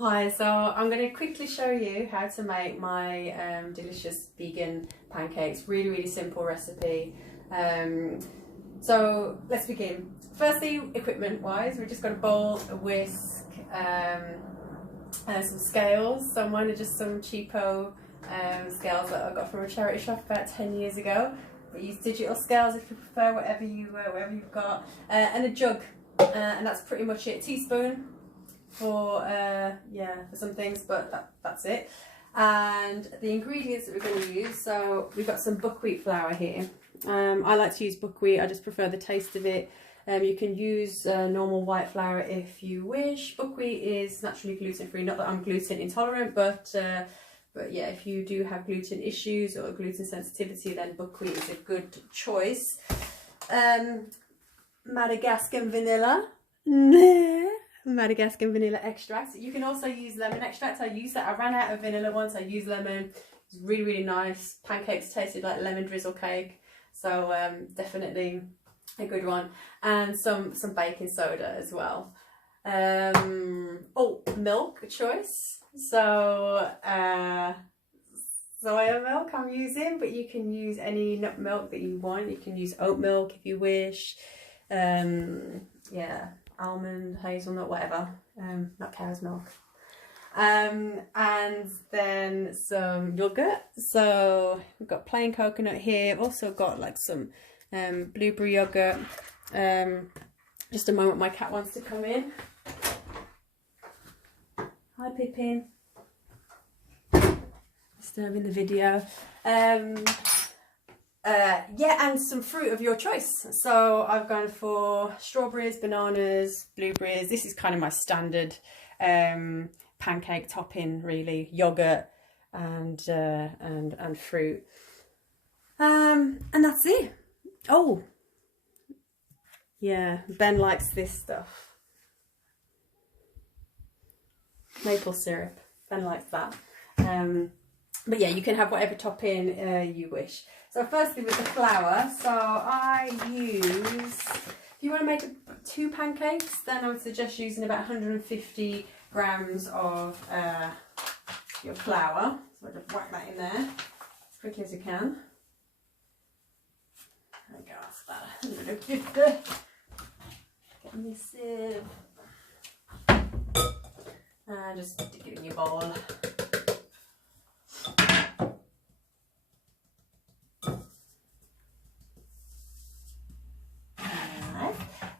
Hi, so I'm going to quickly show you how to make my delicious vegan pancakes. Really simple recipe. So let's begin. Firstly, equipment wise, we've just got a bowl, a whisk, some scales. So mine are just some cheapo scales that I got from a charity shop about 10 years ago. But use digital scales if you prefer, whatever you've got, and a jug, and that's pretty much it. A teaspoon for some things, but that's it. And the ingredients that we're going to use, so we've got some buckwheat flour here. I like to use buckwheat, I just prefer the taste of it. You can use normal white flour if you wish. Buckwheat is naturally gluten-free, not that I'm gluten intolerant, but yeah, if you do have gluten issues or gluten sensitivity, then buckwheat is a good choice. Madagascan vanilla. Madagascan vanilla extract. You can also use lemon extract. I use that. I ran out of vanilla once. I used lemon. It's really nice. Pancakes tasted like lemon drizzle cake, so definitely a good one. And some baking soda as well. Oh, milk choice. So soya milk I'm using, but you can use any nut milk that you want. You can use oat milk if you wish. Yeah, almond, hazelnut, whatever, not cow's milk. And then some yogurt. So we've got plain coconut here. I've also got like some blueberry yogurt. Just a moment, my cat wants to come in. Hi Pippin. Disturbing the video. Yeah, and some fruit of your choice. So I've gone for strawberries, bananas, blueberries. This is kind of my standard pancake topping, really. Yogurt and fruit. And that's it. Oh, yeah, Ben likes this stuff. Maple syrup. Ben likes that. But yeah, you can have whatever topping you wish. So firstly with the flour, so I use, if you want to make 2 pancakes, then I would suggest using about 150 grams of your flour. So I just whack that in there as quickly as you can. There we go, that's about 150. Get me a sieve. And just stick it in your bowl.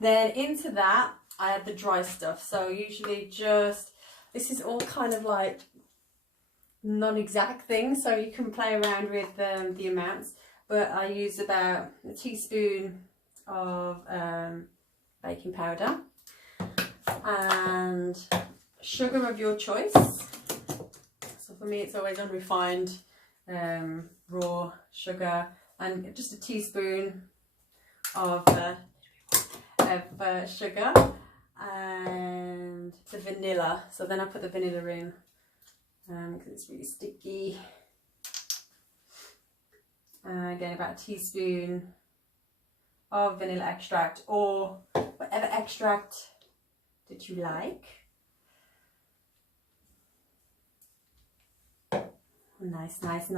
Then into that, I add the dry stuff. So usually just, this is all kind of like non-exact things, so you can play around with the amounts. But I use about a teaspoon of baking powder and sugar of your choice. So for me, it's always unrefined raw sugar, and just a teaspoon of sugar and the vanilla. So then I put the vanilla in because it's really sticky. Again, about a teaspoon of vanilla extract or whatever extract that you like. Nice. Let's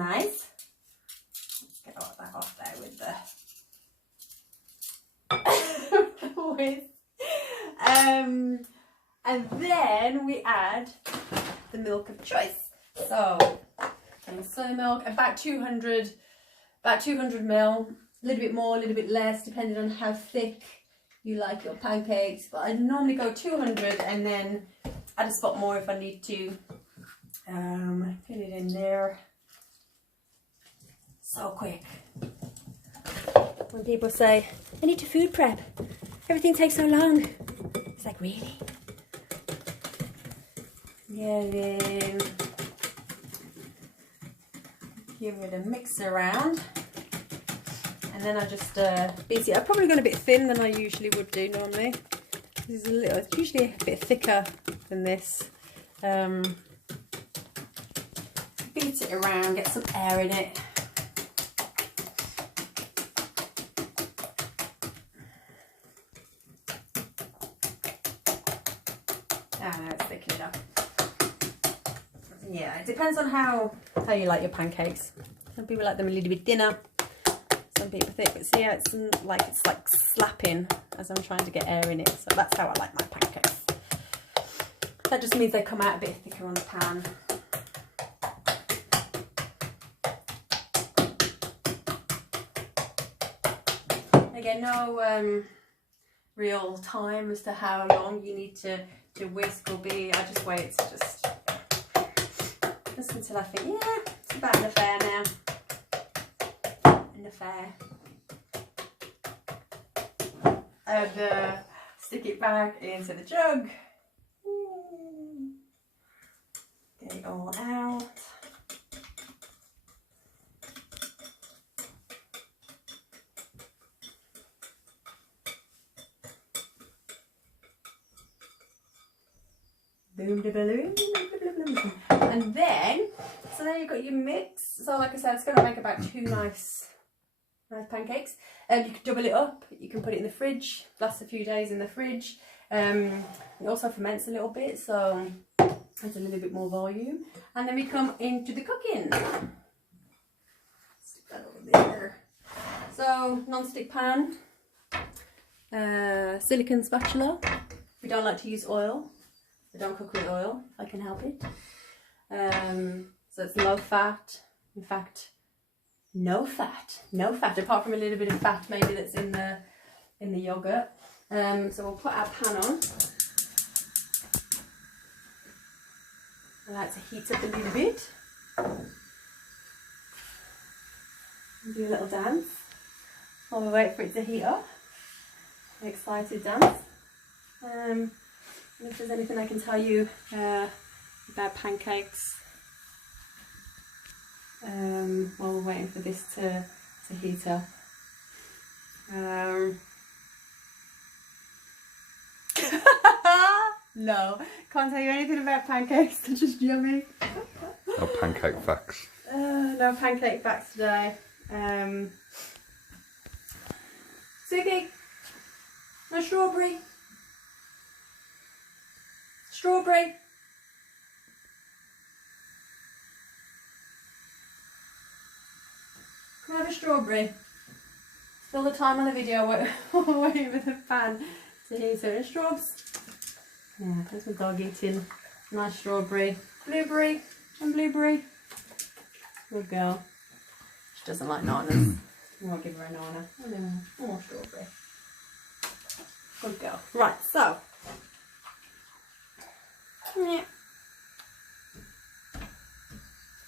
get all that off there with the and then we add the milk of choice. So soy milk, about 200 ml, a little bit more, a little bit less, depending on how thick you like your pancakes. But I normally go 200 and then add a spot more if I need to. Put it in there. So quick. When people say, I need to food prep, everything takes so long. It's like, really? Yeah, then give it a mix around. And then I just beat it. I've probably gone a bit thin than I usually would do normally. This is a little, it's usually a bit thicker than this. Beat it around, get some air in it. Ah, no, it's thickening up. Yeah, it depends on how you like your pancakes. Some people like them a little bit thinner. Some people think, but see how it's like slapping as I'm trying to get air in it. So that's how I like my pancakes. That just means they come out a bit thicker on the pan. Again, no real time as to how long you need to whisk or be. I just wait to just until I think, yeah, it's about an affair now. An affair. And stick it back into the jug. Get it all out. Boom de balloon. And then, so then you've got your mix. So like I said, it's going to make about 2 nice pancakes. You can double it up. You can put it in the fridge. Lasts a few days in the fridge. It also ferments a little bit, so it's a little bit more volume. And then we come into the cooking. Stick that over there. So non-stick pan, silicone spatula. We don't like to use oil. I don't cook with oil if I can help it. So it's low fat. In fact, no fat, apart from a little bit of fat maybe that's in the yogurt. So we'll put our pan on. I like to heat up a little bit. And do a little dance while we wait for it to heat up. An excited dance. And if there's anything I can tell you about pancakes while we're waiting for this to heat up. No, can't tell you anything about pancakes, they're just yummy. No pancake facts. No pancake facts today. Suki, no strawberry. Strawberry. Can I have a strawberry? Still the time on the video waiting for the pan to heat. So strawberries. Yeah, there's my dog eating nice strawberry. Blueberry and blueberry. Good girl. She doesn't like nanas. I won't give her a nana. Oh no, more strawberry. Good girl. Right, so. Yeah.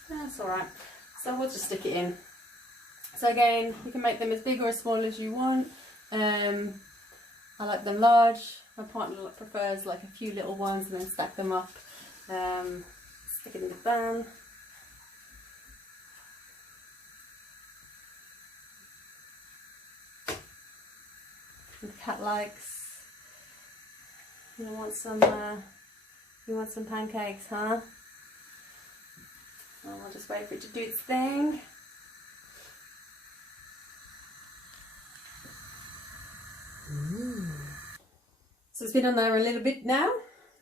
That's alright. So we'll just stick it in. So again, you can make them as big or as small as you want. I like them large. My partner prefers like a few little ones and then stack them up. Stick it in the pan. The cat likes. You want some pancakes, huh? Well, I'll just wait for it to do its thing. So it's been on there a little bit now,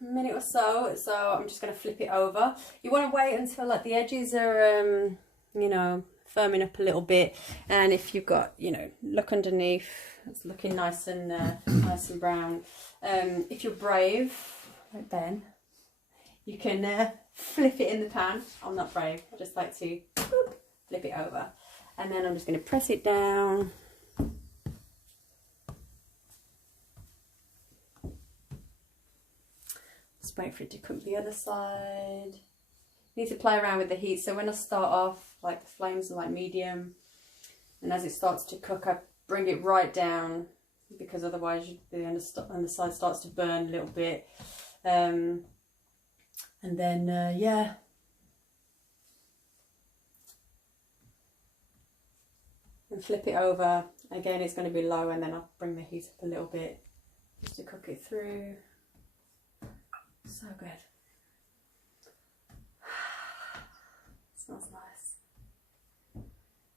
a minute or so, so I'm just going to flip it over. You want to wait until like the edges are, you know, firming up a little bit, and if you've got, you know, look underneath, it's looking nice and brown. If you're brave, like Ben, you can flip it in the pan. I'm not brave, I just like to whoop, flip it over, and then I'm just going to press it down. Just wait for it to cook the other side. You need to play around with the heat. So when I start off, like the flames are like medium, and as it starts to cook, I bring it right down, because otherwise the underside starts to burn a little bit. And then yeah. And flip it over. Again, it's going to be low, and then I'll bring the heat up a little bit just to cook it through. So good. Smells nice.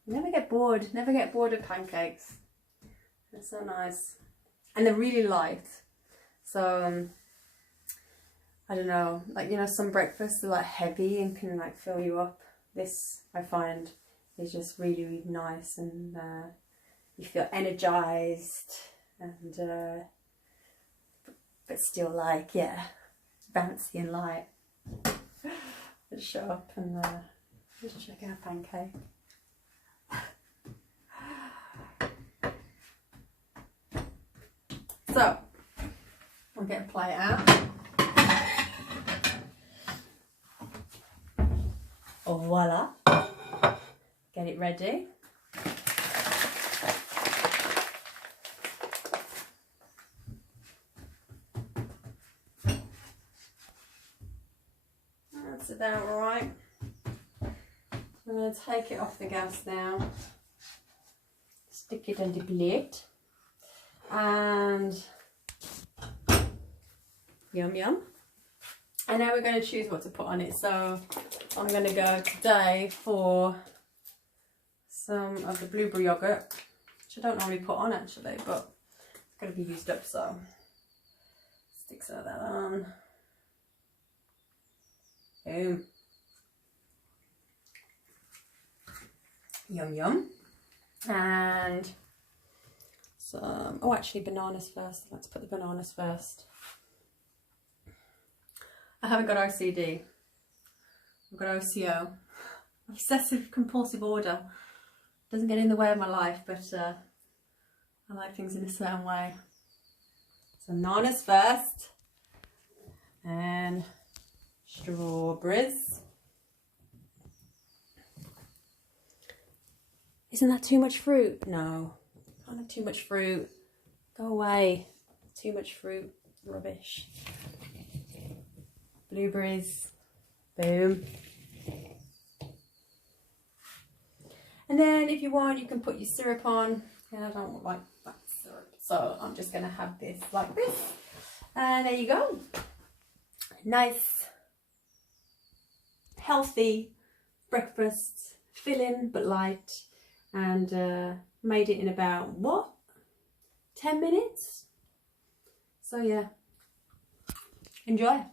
Never get bored of pancakes. They're so nice. And they're really light. So I don't know, like, you know, some breakfasts are like heavy and can like fill you up. This I find is just really, really nice, and you feel energized, and but still like, yeah, bouncy and light. Let's show up and just check out Pancake. So I'll get a plate out. Oh, voila. Get it ready. That's about right. I'm going to take it off the gas now. Stick it on the plate. And yum yum. And now we're going to choose what to put on it. So I'm going to go today for some of the blueberry yoghurt, which I don't normally put on actually, but it's going to be used up, so stick some of that on. Boom. Yum yum. And some, oh actually bananas first. Let's put the bananas first. I haven't got OCD. I've got OCO. Obsessive compulsive order. Doesn't get in the way of my life, but I like things in a certain way. So bananas first. And strawberries. Isn't that too much fruit? No. Can't have too much fruit. Go away. Too much fruit. Rubbish. Blueberries. Boom. And then if you want, you can put your syrup on. Yeah, I don't like that syrup, so I'm just going to have this like this. And there you go. Nice, healthy breakfast. Filling but light. And made it in about, what? 10 minutes? So yeah. Enjoy.